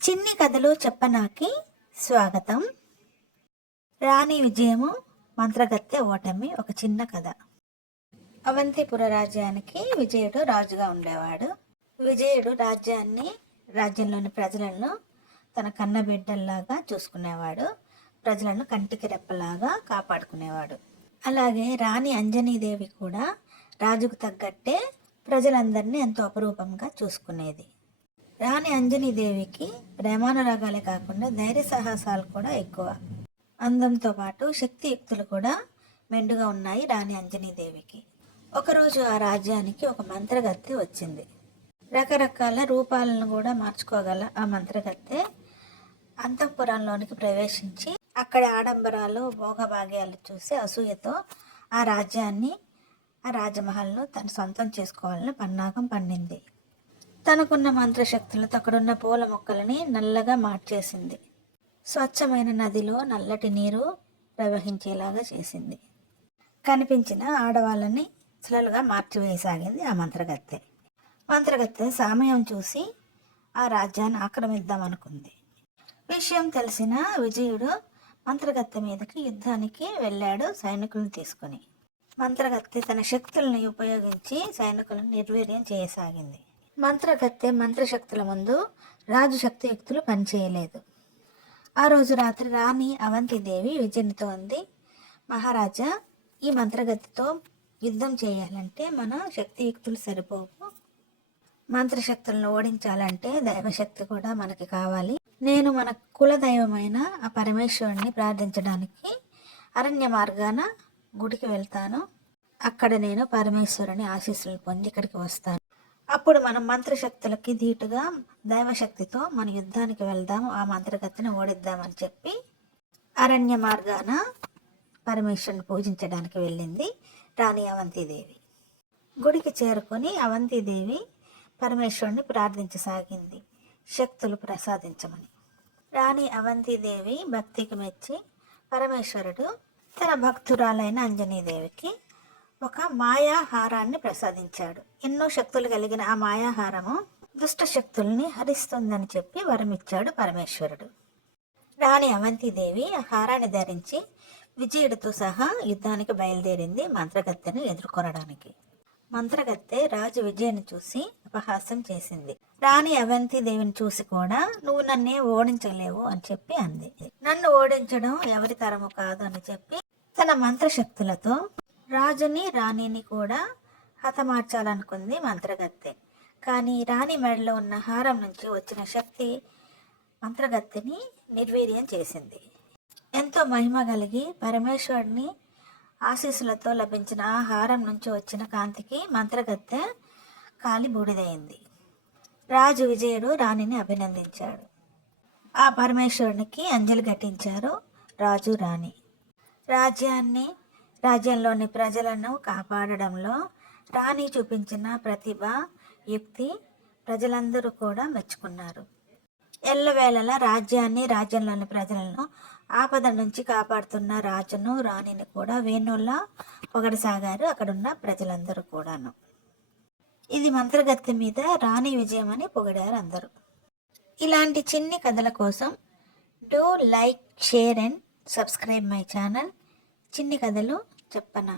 చిన్ని కథలు చెప్పనాకి స్వాగతం. రాణి విజయము, మంత్రగత్తె ఓటమి. ఒక చిన్న కథ. అవంతిపుర రాజ్యానికి విజయుడు రాజుగా ఉండేవాడు. విజయుడు రాజ్యంలోని ప్రజలను తన కన్నబిడ్డల్లాగా చూసుకునేవాడు. ప్రజలను కంటికి రెప్పలాగా కాపాడుకునేవాడు. అలాగే రాణి అంజనీదేవి కూడా రాజుకు తగ్గట్టే ప్రజలందరినీ ఎంతో అపురూపంగా చూసుకునేది. రాణి అంజనీదేవికి ప్రేమానురాగాలే కాకుండా ధైర్య సాహసాలు కూడా ఎక్కువ. అందంతో పాటు శక్తియుక్తులు కూడా మెండుగా ఉన్నాయి రాణి అంజనీదేవికి. ఒకరోజు ఆ రాజ్యానికి ఒక మంత్రగత్తె వచ్చింది. రకరకాల రూపాలను కూడా మార్చుకోగల ఆ మంత్రగత్తె అంతఃపురంలోనికి ప్రవేశించి అక్కడి ఆడంబరాలు భోగభాగ్యాలు చూసి అసూయతో ఆ రాజమహల్ను తన సొంతం చేసుకోవాలని పన్నాగం పన్నింది. తనకున్న మంత్రశక్తులతో అక్కడున్న పూల మొక్కలని నల్లగా మార్చేసింది. స్వచ్ఛమైన నదిలో నల్లటి నీరు ప్రవహించేలాగా చేసింది. కనిపించిన ఆడవాళ్ళని శిలలుగా మార్చివేయసాగింది ఆ మంత్రగత్తె సమయం చూసి ఆ రాజ్యాన్ని ఆక్రమిద్దామనుకుంది. విషయం తెలిసిన విజయుడు మంత్రగత్తె మీదకి యుద్ధానికి వెళ్ళాడు సైనికులను తీసుకుని. మంత్రగత్తె తన శక్తుల్ని ఉపయోగించి సైనికులను నిర్వీర్యం చేయసాగింది. మంత్రగత్తె మంత్రశక్తుల ముందు రాజు శక్తియుక్తులు పనిచేయలేదు. ఆ రోజు రాత్రి రాణి అవంతిదేవి విజయునితో అంది, మహారాజా, ఈ మంత్రగత్తెతో యుద్ధం చేయాలంటే మన శక్తియుక్తులు సరిపోవు. మంత్రశక్తులను ఓడించాలంటే దైవశక్తి కూడా మనకి కావాలి. నేను మన కులదైవమైన ఆ పరమేశ్వరుని ప్రార్థించడానికి అరణ్య మార్గాన గుడికి వెళ్తాను. అక్కడ నేను పరమేశ్వరుని ఆశీస్సులు పొంది ఇక్కడికి వస్తాను. అప్పుడు మనం మంత్రశక్తులకి ధీటుగా దైవశక్తితో మన యుద్ధానికి వెళ్దాము, ఆ మంత్రగత్తెని ఓడిద్దామని చెప్పి అరణ్య మార్గాన పరమేశ్వరుని పూజించడానికి వెళ్ళింది రాణి అవంతిదేవి. గుడికి చేరుకొని అవంతిదేవి పరమేశ్వరుని ప్రార్థించసాగింది, శక్తులు ప్రసాదించమని. రాణి అవంతిదేవి భక్తికి మెచ్చి పరమేశ్వరుడు తన భక్తురాలైన అంజనీదేవికి ఒక మాయాహారాన్ని ప్రసాదించాడు. ఎన్నో శక్తులు కలిగిన ఆ మాయాహారము దుష్ట శక్తుల్ని హరిస్తుందని చెప్పి వరమిచ్చాడు పరమేశ్వరుడు. రాణి అవంతిదేవి ఆ హారాన్ని ధరించి విజయుడితో సహా యుద్ధానికి బయలుదేరింది మంత్రగత్తెను ఎదుర్కొనడానికి. మంత్రగత్తె రాజు విజయుని చూసి అపహాస్యం చేసింది. రాణి అవంతిదేవిని చూసి కూడా నువ్వు నన్నే ఓడించలేవు అని చెప్పి అంది. నన్ను ఓడించడం ఎవరి తరము కాదు అని చెప్పి తన మంత్రశక్తులతో రాజుని రాణిని కూడా హతమార్చాలనుకుంది మంత్రగత్తె. కానీ రాణి మెడలో ఉన్న హారం నుంచి వచ్చిన శక్తి మంత్రగత్తెని నిర్వీర్యం చేసింది. ఎంతో మహిమ కలిగి పరమేశ్వరుని ఆశీస్సులతో లభించిన ఆ హారం నుంచి వచ్చిన కాంతికి మంత్రగత్తె కాలి బూడిదైంది. రాజు విజయుడు రాణిని అభినందించాడు. ఆ పరమేశ్వరునికి అంజలి ఘటించారు రాజు రాణి. రాజ్యంలోని ప్రజలను కాపాడడంలో రాణి చూపించిన ప్రతిభ, యుక్తి ప్రజలందరూ కూడా మెచ్చుకున్నారు. ఎల్లవేళలా రాజ్యంలోని ప్రజలను ఆపద నుంచి కాపాడుతున్న రాజును రాణిని కూడా వేణుల్లా పొగడసాగారు అక్కడున్న ప్రజలందరూ కూడాను. ఇది మంత్రగత్తె మీద రాణి విజయం అని పొగిడారు అందరూ. ఇలాంటి చిన్ని కథల కోసం do like, share and subscribe my channel చిన్ని కథలు చెప్పనా.